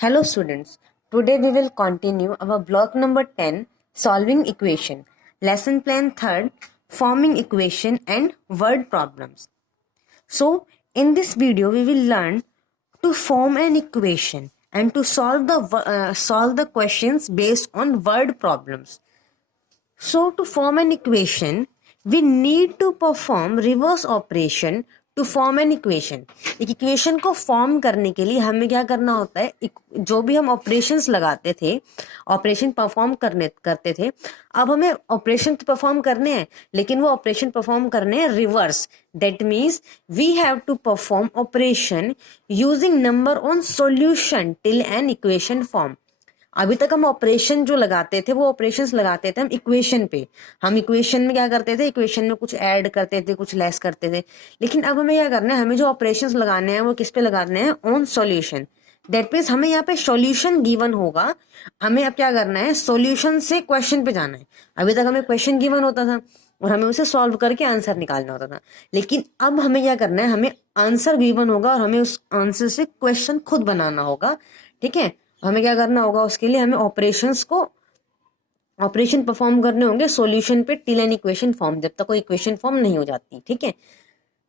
Hello students, today we will continue our block number 10 solving equation, lesson plan 3rd forming equation and word problems. So in this video we will learn to form an equation and to solve the questions based on word problems. So to form an equation, we need to perform reverse operation to form an equation. एक equation को form करने के लिए हमें क्या करना होता है, जो भी हम ऑपरेशंस लगाते थे, ऑपरेशन परफॉर्म करते थे, अब हमें ऑपरेशन तो परफॉर्म करने हैं, लेकिन वो ऑपरेशन परफॉर्म करने हैं reverse. That means we have to perform operation using number on solution till an equation form. अभी तक हम ऑपरेशन जो लगाते थे वो ऑपरेशंस लगाते थे हम इक्वेशन पे. हम इक्वेशन में क्या करते थे, इक्वेशन में कुछ ऐड करते थे, कुछ लेस करते थे. लेकिन अब हमें क्या करना है, हमें जो ऑपरेशंस लगाने हैं वो किस पे लगाने हैं, ऑन सॉल्यूशन. दैट मीन्स हमें यहाँ पे सॉल्यूशन गिवन होगा, हमें अब क्या करना है, सॉल्यूशन से क्वेश्चन पे जाना है. अभी तक हमें क्वेश्चन गिवन होता था और हमें उसे सॉल्व करके आंसर निकालना होता था. लेकिन अब हमें क्या करना है, हमें आंसर गिवन होगा और हमें उस आंसर से क्वेश्चन खुद बनाना होगा. ठीक है, हमें क्या करना होगा, उसके लिए हमें ऑपरेशन परफॉर्म करने होंगे सॉल्यूशन पे टिल एन इक्वेशन फॉर्म, जब तक कोई इक्वेशन फॉर्म नहीं हो जाती. ठीक है,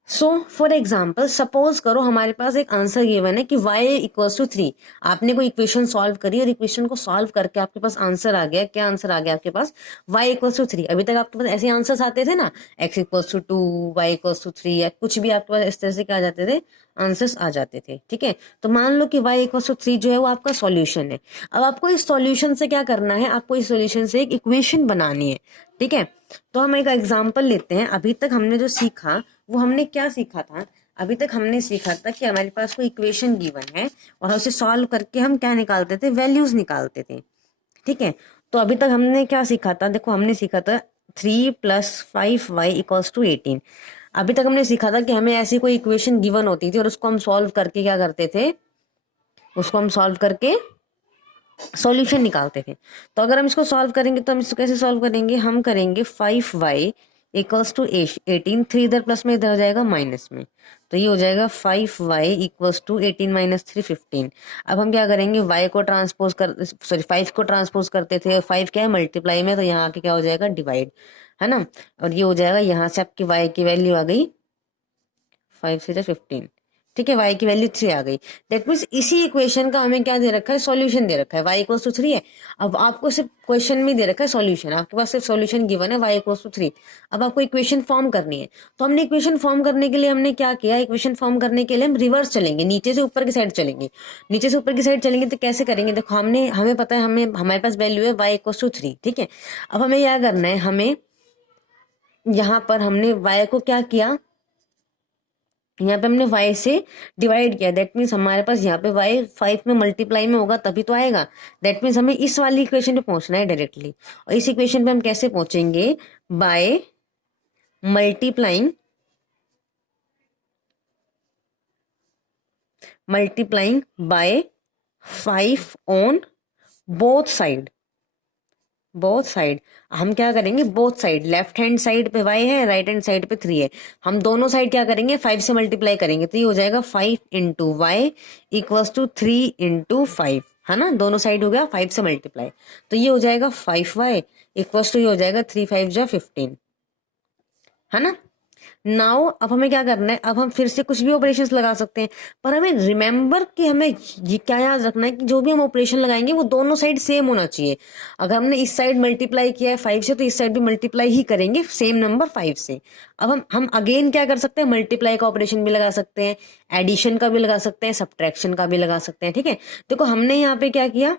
सो फॉर एग्जाम्पल सपोज करो हमारे पास एक आंसर गिवन है कि y इक्वल्स टू 3. आपने कोई इक्वेशन सॉल्व करी और इक्वेशन को सॉल्व करके आपके पास आंसर आ गया. क्या आंसर आ गया आपके पास, y इक्वल्स टू 3. अभी तक आपके पास ऐसे आंसर्स आते थे ना, x equals to 2, y equals to 3, या कुछ भी आपके पास इस तरह से क्या आ जाते थे, आंसर्स आ जाते थे. ठीक है, तो मान लो कि y इक्वल्स टू 3 जो है वो आपका सॉल्यूशन है. अब आपको इस सॉल्यूशन से क्या करना है, आपको इस सॉल्यूशन से एक इक्वेशन बनानी है. ठीक है, तो हम एक एग्जांपल लेते हैं. अभी तक हमने जो सीखा वो हमने क्या सीखा था, अभी तक हमने सीखा था कि हमारे पास कोई इक्वेशन गिवन है और उसे सॉल्व करके हम क्या निकालते थे, वैल्यूज निकालते थे. ठीक है, तो अभी तक हमने क्या सीखा था, देखो हमने सीखा था 3 + 5y इक्वल्स टू 18. अभी तक हमने सीखा था कि हमें ऐसी कोई इक्वेशन गिवन होती थी और उसको हम सॉल्व करके क्या करते थे, उसको हम सॉल्व करके सॉल्यूशन निकालते थे. तो अगर हम इसको सॉल्व करेंगे तो हम इसको कैसे सॉल्व करेंगे, हम करेंगे 5y इक्वल्स टू 18. 3 इधर प्लस में, इधर हो जाएगा माइनस में, तो ये हो जाएगा 5y इक्वल्स टू 18 - 3 15. अब हम क्या करेंगे, y को ट्रांसपोज कर, सॉरी 5 को ट्रांसपोज करते थे, 5 क्या है मल्टीप्लाई में, तो यहाँ आके क्या हो जाएगा, डिवाइड, है ना. और ये हो जाएगा, यहाँ से आपकी y की वैल्यू आ गई 5 से 15. ठीक है, y की वैल्यू 3 आ गई. दैट मीन्स इसी इक्वेशन का हमें क्या दे रखा है, सॉल्यूशन दे रखा है, y इक्वल्स टू 3 है. अब आपको सिर्फ क्वेश्चन में दे रखा है सॉल्यूशन, आपके पास सिर्फ सॉल्यूशन गिवन है y इक्वल्स टू 3. अब आपको इक्वेशन फॉर्म करनी है, तो हमने इक्वेशन फॉर्म करने के लिए हमने क्या किया, इक्वेशन फॉर्म करने के लिए हम रिवर्स चलेंगे, नीचे से ऊपर की साइड चलेंगे. नीचे से ऊपर की साइड चलेंगे तो कैसे करेंगे, देखो हमें पता है, हमारे पास वैल्यू है y इक्वल्स टू 3. ठीक है, अब हमें क्या करना है, हमें यहाँ पर हमने y को क्या किया, यहाँ पे हमने y से डिवाइड किया. दैट मीन्स हमारे पास यहाँ पे y 5 में मल्टीप्लाई में होगा तभी तो आएगा. दैट मीन्स हमें इस वाली इक्वेशन पे पहुंचना है डायरेक्टली. और इस इक्वेशन पे हम कैसे पहुंचेंगे, by multiplying by 5 on both side. हम क्या करेंगे, both side, left hand side पे y है, राइट हैंड साइड पे 3 है, हम दोनों साइड क्या करेंगे, 5 से मल्टीप्लाई करेंगे. तो ये हो जाएगा 5 × y इक्वल्स टू 3 × 5, है ना. दोनों साइड हो गया 5 से मल्टीप्लाई, तो ये हो जाएगा 5y इक्वल्स टू, ये हो जाएगा 3 × 5 = 15, है ना. नाउ अब हमें क्या करना है, अब हम फिर से कुछ भी ऑपरेशंस लगा सकते हैं, पर हमें रिमेंबर कि हमें ये क्या याद रखना है कि जो भी हम ऑपरेशन लगाएंगे वो दोनों साइड सेम होना चाहिए. अगर हमने इस साइड मल्टीप्लाई किया है 5 से, तो इस साइड भी मल्टीप्लाई ही करेंगे सेम नंबर 5 से. अब हम अगेन क्या कर सकते हैं, मल्टीप्लाई का ऑपरेशन भी लगा सकते हैं, एडिशन का भी लगा सकते हैं, सब्ट्रैक्शन का भी लगा सकते हैं. ठीक है, देखो हमने यहाँ पे क्या किया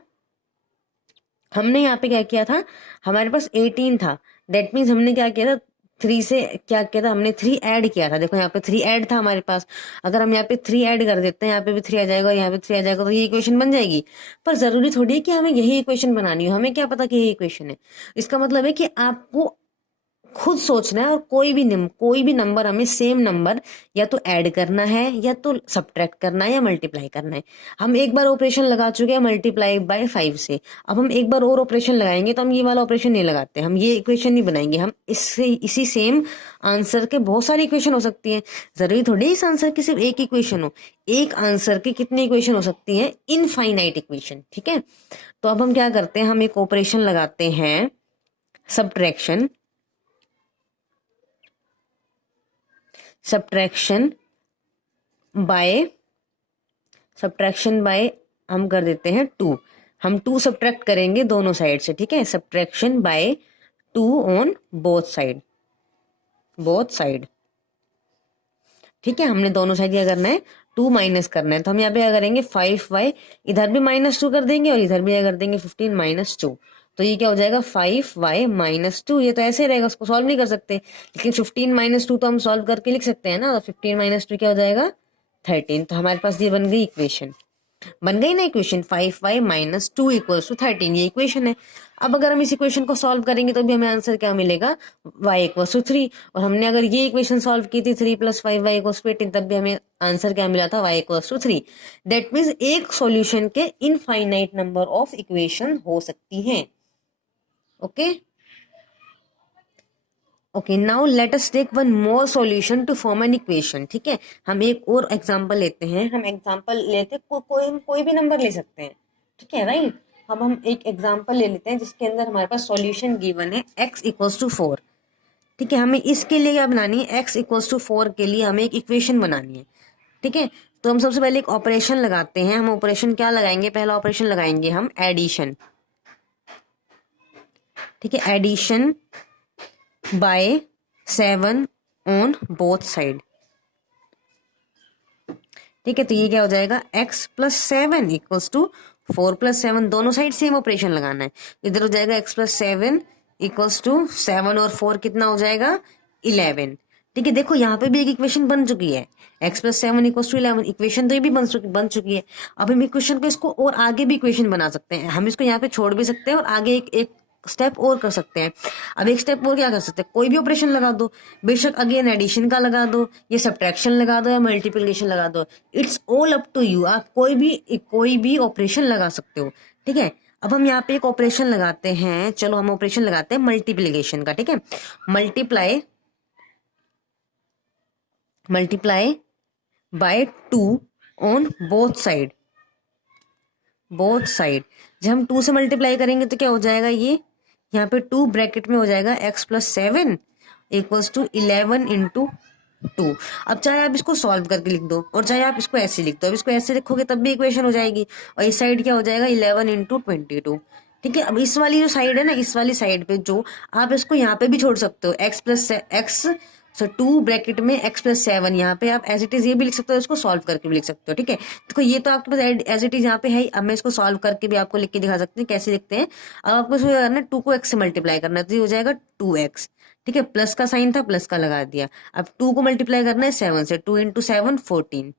था, हमारे पास 18 था. दैट मीन्स हमने क्या किया था, 3 से क्या किया था, हमने 3 ऐड किया था. देखो यहाँ पे 3 ऐड था हमारे पास, अगर हम यहाँ पे 3 ऐड कर देते हैं, यहाँ पे भी 3 आ जाएगा, यहाँ पे 3 आ जाएगा, तो ये इक्वेशन बन जाएगी. पर जरूरी थोड़ी है कि हमें यही इक्वेशन बनानी हो, हमें क्या पता कि यही इक्वेशन है. इसका मतलब है कि आपको खुद सोचना है और कोई भी नंबर हमें सेम नंबर या तो ऐड करना है या तो सब्ट्रैक्ट करना है या मल्टीप्लाई करना है। हम एक बार ऑपरेशन लगा चुके हैं मल्टीप्लाई बाय 5 से, अब हम एक बार और ऑपरेशन लगाएंगे तो हम ये वाला ऑपरेशन नहीं लगाते, हम ये इक्वेशन नहीं बनाएंगे, हम इससे इसी सेम आंसर के बहुत सारी इक्वेशन हो सकती है। जरूरी थोड़ी इस आंसर की सिर्फ एक इक्वेशन हो, एक आंसर की कितनी इक्वेशन हो सकती है, इनफाइनाइट इक्वेशन। ठीक है, तो अब हम क्या करते हैं, हम एक ऑपरेशन लगाते हैं सब्ट्रैक्शन सब्ट्रैक्शन बाय हम कर देते हैं 2, हम 2 सब्ट्रैक्ट करेंगे दोनों साइड से। ठीक है, subtraction by 2 on both side. ठीक है, हमने दोनों साइड क्या करना है, 2 माइनस करना है। तो हम यहाँ पे क्या करेंगे, 5y इधर भी -2 कर देंगे और इधर भी क्या कर देंगे 15 - 2। तो ये क्या हो जाएगा 5y - 2। ये तो ऐसे रहेगा, उसको सॉल्व नहीं कर सकते, लेकिन 15 - 2 तो हम सॉल्व करके लिख सकते हैं ना। तो 15 - 2 क्या हो जाएगा 13। तो हमारे पास ये बन गई इक्वेशन, बन गई ना इक्वेशन, 5y - 2 = 13। ये इक्वेशन है। अब अगर हम इस इक्वेशन को सॉल्व करेंगे तो भी हमें आंसर क्या मिलेगा, y = 3। और हमने अगर ये इक्वेशन सॉल्व की थी 3 + 5y = 18, तब भी हमें आंसर क्या मिला था, y = 3। दैट मीन्स एक सॉल्यूशन के इनफाइनाइट नंबर ऑफ इक्वेशन हो सकती हैं। Okay okay, now let us take one more solution to form an equation. ठीक है, हम एक और एग्जांपल लेते हैं। हम एग्जांपल लेते कोई भी नंबर ले सकते हैं। ठीक है, राइट। हम एक एग्जांपल ले लेते हैं जिसके अंदर हमारे पास सॉल्यूशन गिवन है x = 4। ठीक है, हमें इसके लिए क्या बनानी है, x = 4 के लिए हमें एक इक्वेशन बनानी है। ठीक है, तो हम सबसे पहले एक ऑपरेशन लगाते हैं। हम ऑपरेशन क्या लगाएंगे, पहला ऑपरेशन लगाएंगे हम एडिशन। ठीक है, addition by 7 on both side. ठीक है, तो ये क्या हो जाएगा, x + 7 = 4 + 7, दोनों साइड सेम ऑपरेशन लगाना है। इधर हो जाएगा x + 7 = 7 और 4 कितना हो जाएगा 11। ठीक है, देखो यहाँ पे भी एक इक्वेशन बन चुकी है, x + 7 = 11। इक्वेशन तो ये भी बन चुकी है। अब हम इक्वेशन को इसको और आगे भी इक्वेशन बना सकते हैं। हम इसको यहाँ पे छोड़ भी सकते हैं और आगे एक स्टेप और कर सकते हैं। अब एक स्टेप और क्या कर सकते हैं, कोई भी ऑपरेशन लगा दो, बेशक अगेन एडिशन का लगा दो, ये सब्ट्रैक्शन लगा दो या मल्टीप्लिकेशन लगा दो, it's all up to you. आप कोई भी ऑपरेशन लगा सकते हो। ठीक है, अब हम यहाँ पे एक ऑपरेशन लगाते हैं। चलो हम ऑपरेशन लगाते हैं मल्टीप्लिकेशन का। ठीक है, multiply by 2 on both side. जब हम 2 से मल्टीप्लाई करेंगे तो क्या हो जाएगा, ये यहाँ पे 2 ब्रैकेट में हो जाएगा x + 7 = 11 × 2। अब चाहे आप इसको सॉल्व करके लिख दो और चाहे आप इसको ऐसे लिख दो। अब इसको ऐसे लिखोगे तब भी इक्वेशन हो जाएगी। और इस साइड क्या हो जाएगा 11 × 22। ठीक है, अब इस वाली जो साइड है ना, इस वाली साइड पे जो आप इसको यहाँ पे भी छोड़ सकते हो, x 2 ब्रैकेट में x + 7, यहाँ पे आप एज इट इज ये भी लिख सकते हो, इसको सॉल्व करके भी लिख सकते हो। ठीक है, देखो ये तो आपके पास एज इट इज यहाँ पे है। अब मैं इसको सॉल्व करके भी आपको लिख के दिखा सकती हूँ कैसे लिखते हैं। अब आपको इसको क्या करना है, 2 को x से मल्टीप्लाई करना है, तो ये हो जाएगा 2x। ठीक है, प्लस का साइन था, प्लस का लगा दिया। अब 2 को मल्टीप्लाई करना है 7 से, 2 × 7 14।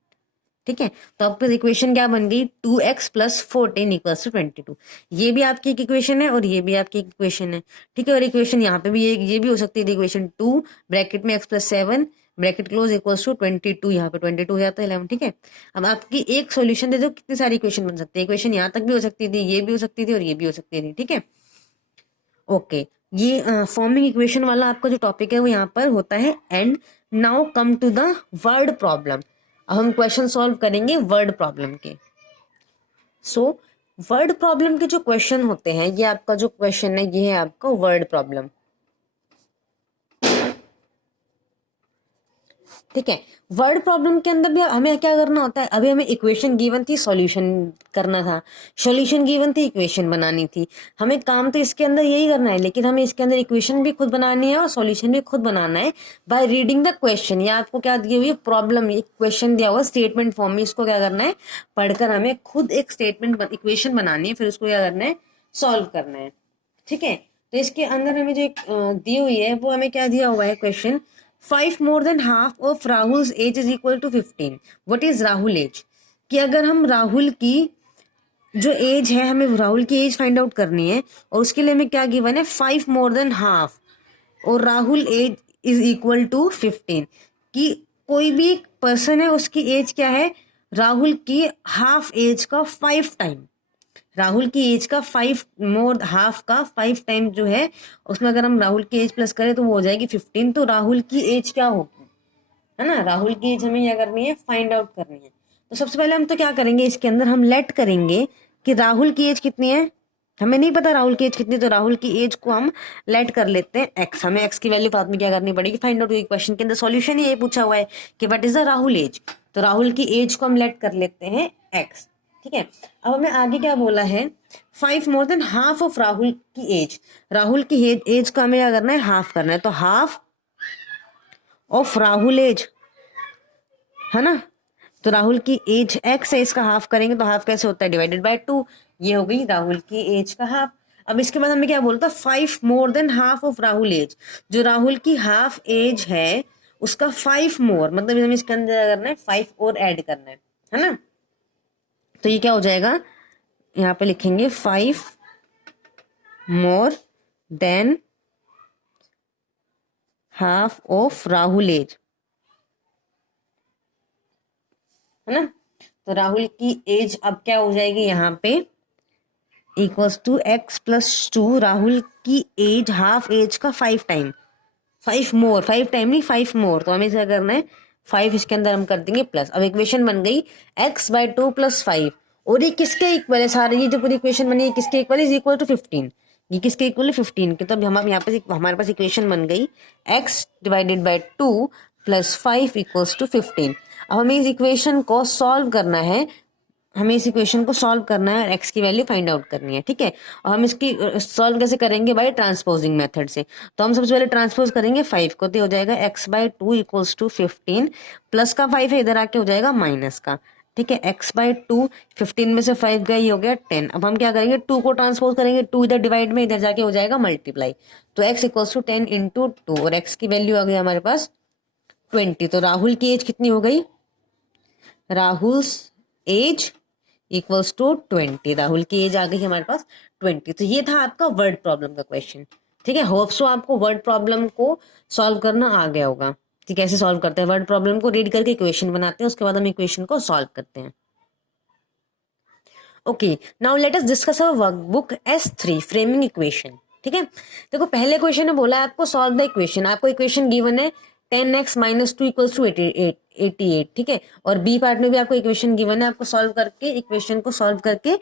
ठीक है, तो आपके इक्वेशन क्या बन गई, 2x + 14 = 22। ये भी आपकी एक इक्वेशन है और ये भी आपकी एक इक्वेशन है। ठीक है, और इक्वेशन यहाँ पे भी ये भी हो सकती है इक्वेशन 2 ब्रैकेट में x + 7 ब्रैकेट क्लोज = 22। यहाँ पे 22 हो जाता है 11। ठीक है, अब आपकी एक सॉल्यूशन दे दो, कितनी सारी इक्वेशन बन सकती है। इक्वेशन यहाँ तक भी हो सकती थी, ये भी हो सकती थी और ये भी हो सकती थी। ठीक है, ओके, ये फॉर्मिंग इक्वेशन वाला आपका जो टॉपिक है वो यहाँ पर होता है end. Now come to the word problem. अब हम क्वेश्चन सॉल्व करेंगे वर्ड प्रॉब्लम के। सो वर्ड प्रॉब्लम के जो क्वेश्चन होते हैं, ये आपका जो क्वेश्चन है ये है आपका वर्ड प्रॉब्लम। ठीक है, वर्ड प्रॉब्लम के अंदर भी हमें क्या करना होता है, अभी हमें इक्वेशन गिवन थी, सॉल्यूशन करना था। सॉल्यूशन गिवन थी, इक्वेशन बनानी थी। हमें काम तो इसके अंदर यही करना है, लेकिन हमें इसके अंदर इक्वेशन भी खुद बनानी है और सॉल्यूशन भी खुद बनाना है बाय रीडिंग द क्वेश्चन। या आपको क्या दिया हुआ है, प्रॉब्लम, एक क्वेश्चन दिया हुआ स्टेटमेंट फॉर्म में, इसको क्या करना है, पढ़कर हमें खुद एक स्टेटमेंट इक्वेशन बनानी है, फिर उसको क्या करना है, सॉल्व करना है। ठीक है, तो इसके अंदर हमें जो दी हुई है वो हमें क्या दिया हुआ है question, 5 more than half of Rahul's age is equal to 15. What is Rahul age? कि अगर हम राहुल की जो एज है, हमें राहुल की एज फाइंड आउट करनी है और उसके लिए हमें क्या गिवन है, 5 more than half। और Rahul age is equal to 15, कि कोई भी पर्सन है उसकी एज क्या है, राहुल की हाफ एज का 5 टाइम, राहुल की एज का 5 मोर हाफ का 5 टाइम जो है, उसमें अगर हम राहुल की एज प्लस करें तो वो हो जाएगी 15। तो राहुल की एज क्या होगी, है ना, राहुल की एज हमें क्या करनी है, फाइंड आउट करनी है। तो सबसे पहले हम तो क्या करेंगे, इसके अंदर हम लेट करेंगे कि राहुल की एज कितनी है, हमें नहीं पता राहुल की एज कितनी, तो राहुल की एज को हम लेट कर लेते हैं एक्स। हमें एक्स की वैल्यू बाद में क्या करनी पड़ेगी, फाइंड आउट। क्वेश्चन के अंदर सॉल्यूशन ही ये पूछा हुआ है कि what is the Rahul age, तो राहुल की एज को हम लेट कर लेते हैं एक्स। ठीक है, अब हमें आगे क्या बोला है, 5 more than half of Rahul की एज, राहुल की एज का हमें क्या करना है, हाफ करना है, तो हाफ ऑफ राहुल एज, है ना, तो राहुल की एज एक्स है, इसका हाफ करेंगे तो हाफ कैसे होता है, डिवाइडेड बाय 2, ये हो गई राहुल की एज का हाफ। अब इसके बाद हमें क्या बोलता है, 5 more than half of Rahul age, जो राहुल की हाफ एज है उसका 5 मोर, मतलब हमें इसके अंदर क्या करना है, 5 और ऐड करना है ना। तो ये क्या हो जाएगा, यहाँ पे लिखेंगे 5 more than half of Rahul age, है ना। तो राहुल की एज अब क्या हो जाएगी, यहाँ पे equals to x plus 2, Rahul की एज हाफ एज का 5 टाइम, 5 मोर, 5 टाइम नहीं 5 मोर, तो हमें क्या करना है, 5 इसके अंदर हम कर देंगे प्लस। अब इक्वेशन बन गई x/2 + 5, और ये किसके इक्वल है, सारे ये जो पूरी इक्वेशन बनी है किसके इक्वल है, इज इक्वल टू 15, ये किसके इक्वल है, 15 के। तो अब हम यहाँ पे हमारे पास इक्वेशन बन गई x/2 + 5 = 15। अब हमें इस इक्वेशन को सॉल्व करना है, हमें इस इक्वेशन को सॉल्व करना है और x की वैल्यू फाइंड आउट करनी है। ठीक है, और हम इसकी सॉल्व कैसे करेंगे, बाय ट्रांसपोजिंग मेथड से। तो हम सबसे पहले ट्रांसपोज करेंगे 5 को, तो हो जाएगा x/2 = 15, प्लस का 5 है, इधर आके हो जाएगा माइनस का। ठीक है, x/2, 15 में से 5 गया, ये हो गया 10। अब हम क्या करेंगे, 2 को ट्रांसपोज करेंगे, 2 इधर डिवाइड में, इधर जाके हो जाएगा मल्टीप्लाई, तो x = 10 × 2, और x की वैल्यू आ गई हमारे पास 20। तो राहुल की एज कितनी हो गई, Rahul age equals to 20, Rahul की एज आ गई हमारे पास 20। तो ये था आपका वर्ड प्रॉब्लम का क्वेश्चन। ठीक है, होप सो आपको वर्ड प्रॉब्लम को सॉल्व करना आ गया होगा कि कैसे सॉल्व करते हैं। वर्ड प्रॉब्लम को रीड करके इक्वेशन बनाते हैं, उसके बाद हम इक्वेशन को सॉल्व करते हैं। Okay, now let us discuss our workbook S3 framing equation. ठीक है, देखो पहले क्वेश्चन में बोला है आपको सॉल्व द इक्वेशन, आपको इक्वेशन गिवन है 10x - 2 = 88। ठीक है, और बी पार्ट में भी आपको इक्वेशन गिवन है, आपको सॉल्व करके इक्वेशन को सॉल्व करके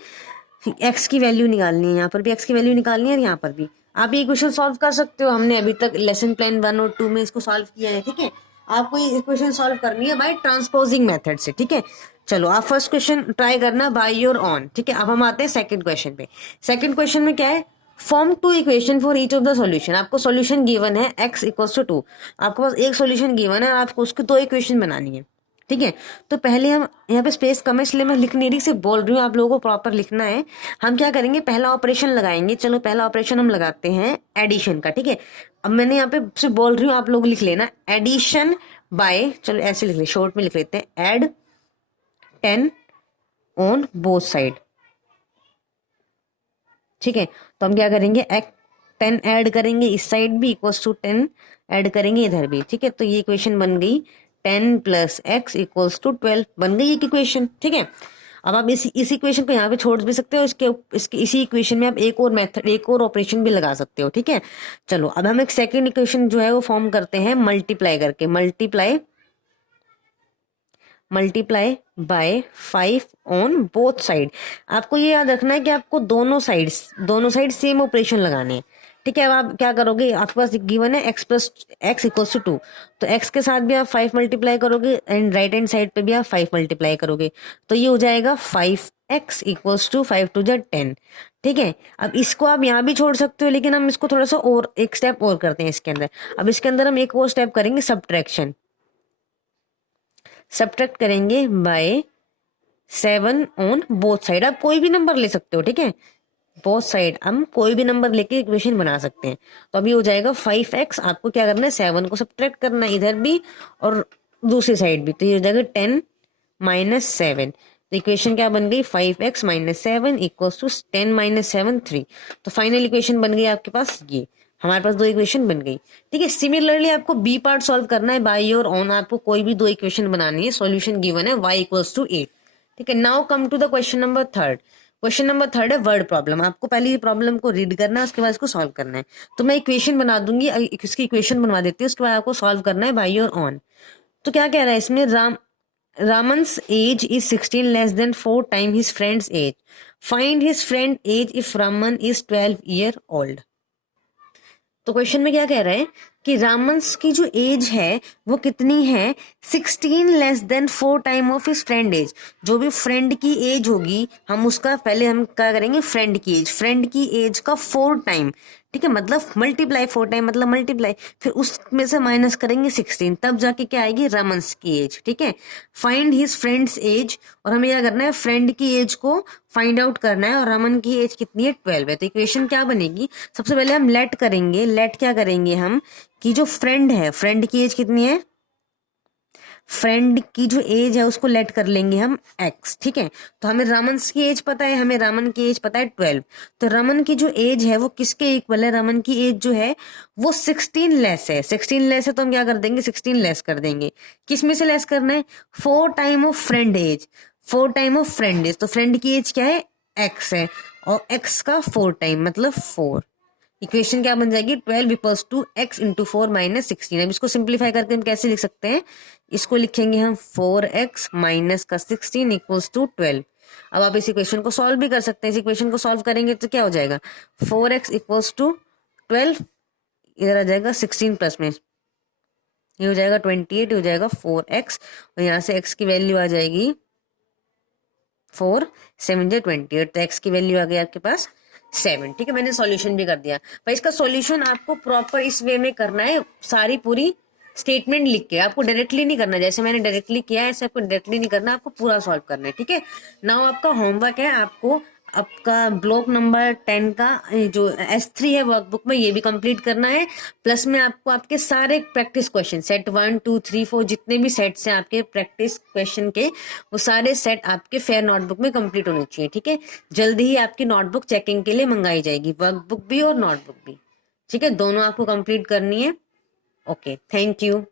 x की वैल्यू निकालनी है, यहाँ पर भी x की वैल्यू निकालनी है और यहाँ पर भी आप ये इक्वेशन सॉल्व कर सकते हो। हमने अभी तक लेसन प्लान 1 और 2 में इसको सॉल्व किया है। ठीक है, आपको ये इक्वेशन सॉल्व करनी है बाय ट्रांसपोजिंग मेथड से। ठीक है, चलो आप फर्स्ट क्वेश्चन ट्राई करना बाय योर ऑन। ठीक है, अब हम आते हैं सेकंड क्वेश्चन पे। सेकंड क्वेश्चन में क्या है, form 2 equation for each of the solution. आपको सॉल्यूशन गिवन है x = 2, आपके पास एक सॉल्यूशन गिवन है और आपको उसकी 2 इक्वेशन बनानी है। ठीक है, तो पहले हम यहाँ पे स्पेस कम है इसलिए मैं लिख नहीं रही, सिर्फ बोल रही हूँ, आप लोगों को प्रॉपर लिखना है। हम क्या करेंगे, पहला ऑपरेशन लगाएंगे। चलो पहला ऑपरेशन हम लगाते हैं एडिशन का। ठीक है, अब मैंने यहाँ पे सिर्फ बोल रही हूँ, आप लोग लिख लेना एडिशन बाय, चलो ऐसे लिख ले, शॉर्ट में लिख लेते हैं, एड 10 ऑन बोथ साइड। ठीक है, तो हम क्या करेंगे, 10 ऐड करेंगे इस साइड भी, इक्वल्स टू 10 ऐड करेंगे इधर भी। ठीक है, तो ये इक्वेशन बन गई 10 + x = 12, बन गई एक इक्वेशन। ठीक है, अब आप इस इक्वेशन को यहाँ पे छोड़ भी सकते हो, इसी इक्वेशन में आप एक और मेथड, एक और ऑपरेशन भी लगा सकते हो। ठीक है, चलो अब हम एक सेकेंड इक्वेशन जो है वो फॉर्म करते हैं मल्टीप्लाई करके, multiply by 5 on both side. आपको ये याद रखना है कि आपको दोनों साइड सेम ऑपरेशन लगाने हैं। ठीक है, अब आप क्या करोगे, आपके पास गिवन है x = 2, तो x के साथ भी आप 5 मल्टीप्लाई करोगे एंड राइट हैंड साइड पे भी आप 5 मल्टीप्लाई करोगे, तो ये हो जाएगा 5x = 5 × 10। ठीक है, अब इसको आप यहाँ भी छोड़ सकते हो, लेकिन हम इसको थोड़ा सा और एक स्टेप और करते हैं इसके अंदर। अब इसके अंदर हम एक और स्टेप करेंगे, सब्ट्रैक्ट करेंगे बाय 7 ऑन बोथ साइड। आप कोई भी नंबर ले सकते हो। ठीक है, बोथ साइड हम कोई भी नंबर लेके इक्वेशन बना सकते हैं। तो अभी हो जाएगा 5x, आपको क्या करना है, 7 को सब्ट्रैक्ट करना है इधर भी और दूसरी साइड भी, तो ये हो जाएगा 10 - 7। तो इक्वेशन क्या बन गई, 5x - 7 = 10 - 7 3। तो फाइनल इक्वेशन बन गई आपके पास ये। हमारे पास दो इक्वेशन बन गई। ठीक है, सिमिलरली आपको बी पार्ट सॉल्व करना है बाय योर ओन, आपको कोई भी दो इक्वेशन बनानी है, सॉल्यूशन गिवन है y इक्वल्स टू 8। ठीक है, now come to the question number third. Question number third है वर्ड प्रॉब्लम। आपको पहले ये प्रॉब्लम को रीड करना है, उसके बाद इसको सॉल्व करना है। तो मैं इक्वेशन बना दूंगी, इसकी इक्वेशन बनवा देती हूँ, उसके बाद आपको सॉल्व करना है बाय योर ओन। तो क्या कह रहा है इसमें, Raman's age is 16 less than 4 times his friend's age. Find his friend age if Raman is 12 year old. तो क्वेश्चन में क्या कह रहा है कि रामन्स की जो एज है वो कितनी है, 16 less than 4 time of his friend age. जो भी फ्रेंड की एज होगी हम उसका पहले हम क्या करेंगे, फ्रेंड की एज का 4 टाइम। ठीक है, मतलब मल्टीप्लाई, 4 टाइम मतलब मल्टीप्लाई, फिर उसमें से माइनस करेंगे 16, तब जाके क्या आएगी, रामन्स की एज। ठीक है, फाइंड हिज फ्रेंड्स एज, और हमें क्या करना है, फ्रेंड की एज को फाइंड आउट करना है, और रमन की एज कितनी है, 12 है। तो इक्वेशन क्या बनेगी, सबसे पहले हम लेट करेंगे, लेट क्या करेंगे हम कि जो फ्रेंड है, फ्रेंड की एज कितनी है, फ्रेंड की जो एज है उसको लेट कर लेंगे हम x। ठीक है, तो हमें रामन्स की एज पता है, हमें रामन की एज पता है 12। तो रमन की जो एज है वो किसके इक्वल है, रमन की एज जो है वो 16 लेस है। 16 लेस है तो हम क्या कर देंगे, 16 लेस कर देंगे। किस में से लेस करना है, 4 time of friend age, 4 time of friend age. तो फ्रेंड की एज क्या है, x है, और x का 4 टाइम मतलब 4। इक्वेशन क्या बन जाएगी, 12 equals to x into 4 minus 16। अब इसको सिंप्लीफाई करके हम कैसे लिख सकते हैं, इसको लिखेंगे हम 4x माइनस का 16 इक्वल्स टू 12। अब आप इस इक्वेशन को सॉल्व भी कर सकते हैं। इस इक्वेशन को सॉल्व करेंगे तो क्या हो जाएगा, 4x इक्वल्स टू 12, इधर आ जाएगा 16 प्लस में, ये हो जाएगा 28, हो जाएगा 4x, और यहाँ से x की वैल्यू आ जाएगी 4 7 28, तो x की वैल्यू आ गई आपके पास 7। ठीक है, मैंने सॉल्यूशन भी कर दिया। पर इसका सॉल्यूशन आपको प्रॉपर इस वे में करना है, सारी पूरी स्टेटमेंट लिख के, आपको डायरेक्टली नहीं करना, जैसे मैंने डायरेक्टली किया है ऐसे आपको डायरेक्टली नहीं करना, आपको पूरा सॉल्व करना है। ठीक है, नाउ आपका होमवर्क है, आपको आपका ब्लॉक नंबर 10 का जो S3 है वर्कबुक में ये भी कंप्लीट करना है, प्लस में आपको आपके सारे प्रैक्टिस क्वेश्चन सेट 1 2 3 4 जितने भी सेट्स हैं आपके प्रैक्टिस क्वेश्चन के, वो सारे सेट आपके फेयर नोटबुक में कंप्लीट होने चाहिए। ठीक है, जल्दी ही आपकी नोटबुक चेकिंग के लिए मंगाई जाएगी, वर्कबुक भी और नोटबुक भी। ठीक है, दोनों आपको कंप्लीट करनी है। Okay, thank you.